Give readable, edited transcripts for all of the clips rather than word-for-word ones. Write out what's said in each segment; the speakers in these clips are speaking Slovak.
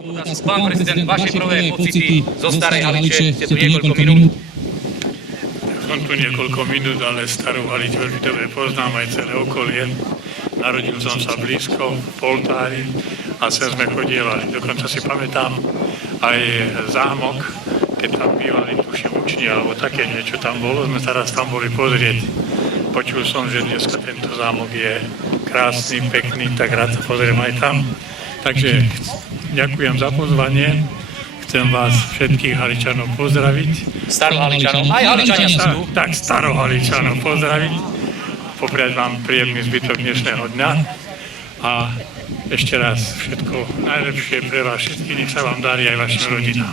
Pán prezident, vaše prvé pocity zo Starej Haliče, ste tu niekoľko minút. Som tu niekoľko minút, ale Starú Halič veľmi dobre poznám, aj celé okolie. Narodil som sa blízko v Poltári a sem sme chodievali. Dokonca si pamätám aj zámok, keď tam bývali, tuším, učni, alebo také niečo tam bolo, sme teraz tam boli pozrieť. Počul som, že dneska tento zámok je krásny, pekný, tak rád sa pozriem aj tam. Takže ďakujem za pozvanie. Chcem vás všetkých Haličanov pozdraviť. Starohaličanov, aj Haličania sú tu. Tak, Starohaličanov pozdraviť. Popriať vám príjemný zbytok dnešného dňa. A ešte raz všetko najlepšie pre vás všetkých. Nech sa vám darí aj vašim rodinám.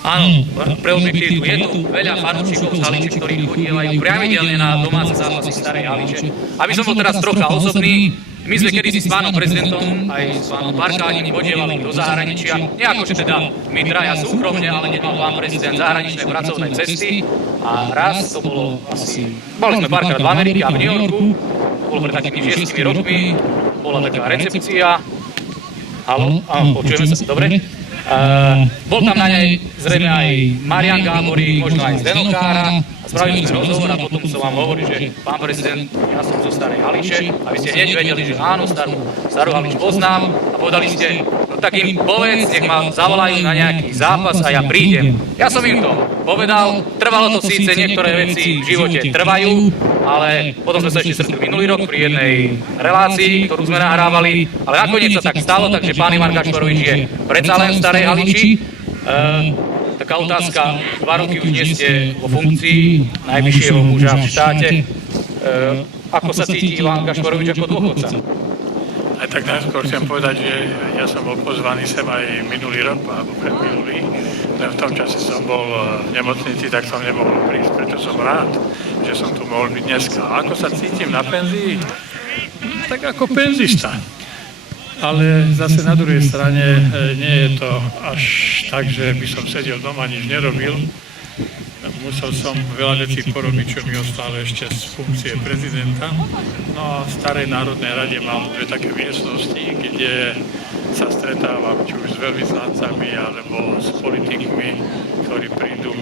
Áno, pre objektivitu je tu veľa fanúšikov z Haliče, ktorí chodívajú pravidelne na domáce zápasy Starej Haliče. Aby som bol teraz trocha osobný, my sme kedysi s pánom prezidentom aj s pánom Barkánim chodievali do zahraničia. Nie akože teda my traja súkromne, ale nemal pán prezident zahraničné pracovné cesty. A raz to bolo asi... Boli sme párkrát v Amerike a v New Yorku. Bolo pred takými 6 rokmi. Bola taká recepcia. Haló? Áno, počujeme sa, dobre? Bol tam na nej zrejme aj Marian Gáborík, možno aj Zdeno Kára. A spravili sme rozhovor a potom som vám hovoril, že pán prezident, ja som zo Starej Haliče, aby ste hneď vedeli, že áno, Starú Halič poznám a povedali ste, no tak im povedz, nech ma zavolajú na nejaký zápas a ja prídem. Ja som im to povedal, trvalo to síce, niektoré veci v živote trvajú, ale potom sme sa ešte stretli minulý rok pri jednej relácii, ktorú sme nahrávali, ale nakoniec sa tak stalo, takže pán Ivan Gašparovič je predsa len v Starej Haliči. Taká otázka, 2 roky už nie ste vo funkcii najvyššieho muža v štáte. Ako sa cíti Ivan Gašparovič ako dôchodca? Aj tak najskôr chcem povedať, že ja som bol pozvaný sem aj minulý rok, alebo predminulý. V tom čase som bol v nemocnici, tak som nemohol prísť, preto som rád, že som tu mohol byť dneska. A ako sa cítim na penzii? Tak ako penzista. Ale zase na druhej strane nie je to až tak, že by som sedel doma, nič nerobil. Musel som veľa vecí porobiť, čo mi ostalo ešte z funkcie prezidenta. No a v Starej národnej rade mám 2 také miestnosti, kde sa stretávam či už s veľvyslancami alebo s politikmi, ktorí prídu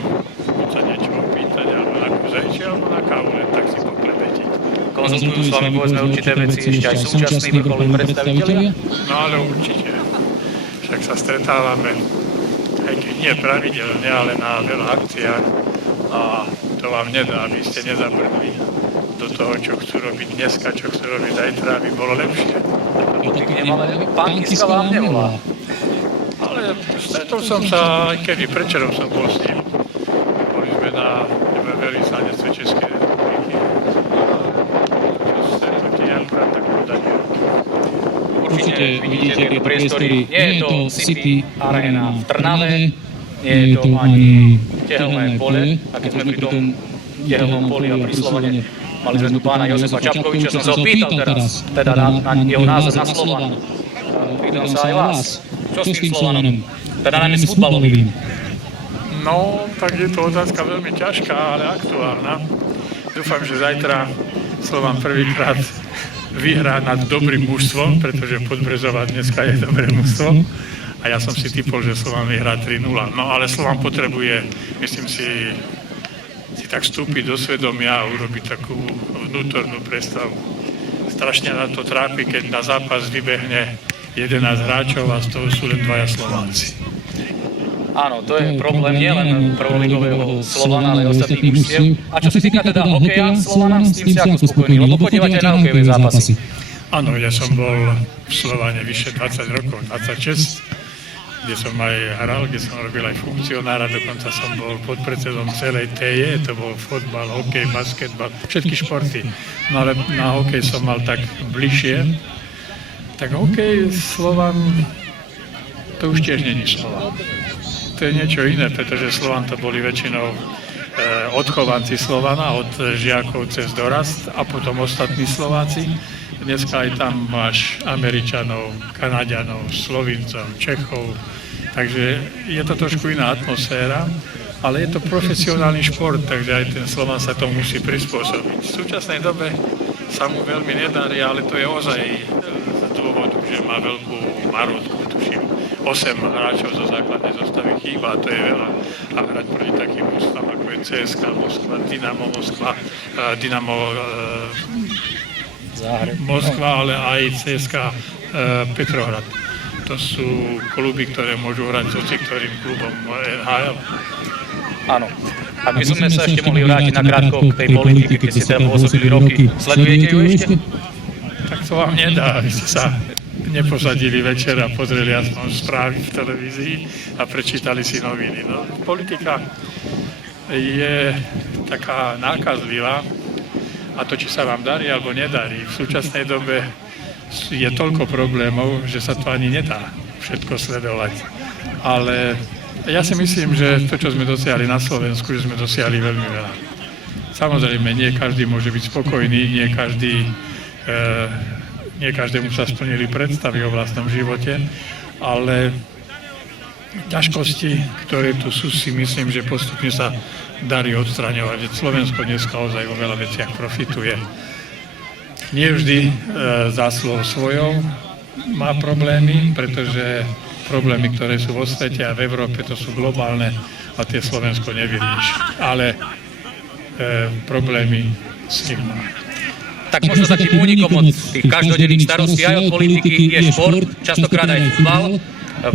sa niečo opýtať alebo na kúzajči alebo na kávu, len tak si poklebetiť. Konzultujú s vami povedzme určité veci ešte aj súčasní vrcholní predstavitelia? No ale určite. Však sa stretávame, aj keď nie pravidelne, ale na veľa akciách. A to vám nedá, aby ste nezabrdli do toho, čo chcú robiť dneska, čo chcú robiť zajtra, aby bolo lepšie. Pán Kiska vám nevolá. Ale stretol som sa, aj kedy predčerom som bol s ním. Boli sme na veľvyslanectve Českej republiky. Stretnutie akurát tak podanie ruky. Určite vidíte tieto priestory. Nie je to City Arena v Trnave, nie je to ani tehelné pole. A keď sme pri tom tehelnom poli a pri Slovane, mali sme tu pána Jozefa Čapkoviča, som sa ho pýtal teraz, teda na jeho názor na Slovan. Pýtam sa aj vás, čo s tým Slovanom, teda najmä s futbalovým? No, tak je to otázka veľmi ťažká, ale aktuálna. Dúfam, že zajtra Slovan prvýkrát vyhrá nad dobrým mužstvom, pretože Podbrezová dneska je dobré mužstvo. A ja som si typol, že Slovan vyhrá 3-0. No ale Slovan potrebuje, myslím si tak vstúpiť do svedomia a urobiť takú vnútornú predstavu. Strašne na to trápi, keď na zápas vybehne 11 hráčov a z toho sú len 2 Slováci. Áno, to je problém nielen prvoligového Slovana, ale aj ostatných mužstiev. A čo sa týka teda hokeja Slovana, s tým ste ako spokojní? Lebo chodívate na hokejové zápasy. Áno, ja som bol v Slovane vyše 20 rokov, 26, kde som aj hral, kde som robil aj funkcionára, dokonca som bol podpredsedom celej TJ, to bol fotbal, hokej, basketbal, všetky športy. No ale na hokej som mal tak bližšie. Tak hokej, Slovan, to už tiež nie je Slovan. To je niečo iné, pretože Slovan to boli väčšinou odchovanci Slovana, od žiakov cez dorast a potom ostatní Slováci. Dneska aj tam máš Američanov, Kanaďanov, Slovincov, Čechov, takže je to trošku iná atmosféra, ale je to profesionálny šport, takže aj ten Slovan sa to musí prispôsobiť. V súčasnej dobe sa mu veľmi nedarí, ale to je ozaj z dôvodu, že má veľkú marotku, tuším, 8 hráčov zo základnej zostavy chýba, to je veľa. A hrať proti takým ústavom, ako je CSKA Moskva, Dynamo Moskva, Moskva, ale aj CSKA Petrohrad. To sú kluby, ktoré môžu hrať so ktorým klubom NHL. Áno. Ak by sme sa ešte mohli vrátiť na krátko k tej politike, keď ste teda pôsobili roky. Sledujete ju ešte? Tak to vám nedá, aby ste sa neposadili večer a pozreli aspoň správy v televízii a prečítali si noviny. No, politika je taká nákazlivá a to, či sa vám darí alebo nedarí. V súčasnej dobe je toľko problémov, že sa to ani nedá všetko sledovať. Ale ja si myslím, že to, čo sme dosiahli na Slovensku, že sme dosiahli veľmi veľa. Samozrejme, nie každý môže byť spokojný, nie každému sa splnili predstavy o vlastnom živote, ale ťažkosti, ktoré tu sú, si myslím, že postupne sa darí odstraňovať. Slovensko dneska ozaj vo veľa veciach profituje. Nie vždy zásluhou svojou má problémy, pretože problémy, ktoré sú vo svete a v Európe, to sú globálne a tie Slovensko nevyrieši. Ale problémy s nich má. Tak možno za tým únikom od tých každodenných starostí aj od politiky je šport, častokrát aj futbal.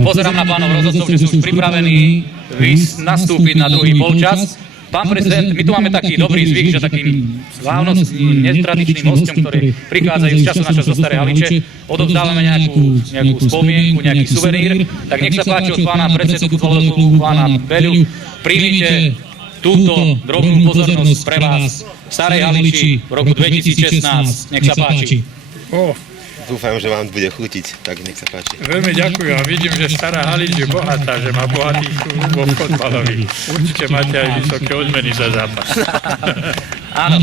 Pozerám na pánov rozhodcov, že sú už pripravení nastúpiť na druhý polčas. Pán prezident, my tu máme taký dobrý zvyk, že takým slávnostným, netradičným hosťom, ktorí prichádzajú z času na čas do Staré Haliče, odovzdávame nejakú spomienku, nejaký suvenír. Tak nech sa páči od pána predsedu futbalového klubu, pána Beľu, príjmite túto drobnú pozornosť pre vás v Starej Haliči v roku 2016. Nech sa páči. Dúfam, že vám bude chutiť, tak nech sa páči. Veľmi ďakujem a vidím, že Stará Halič je bohatá, že má bohatých klubov fotbalových. Určite máte aj vysoké odmeny za zápas. Áno.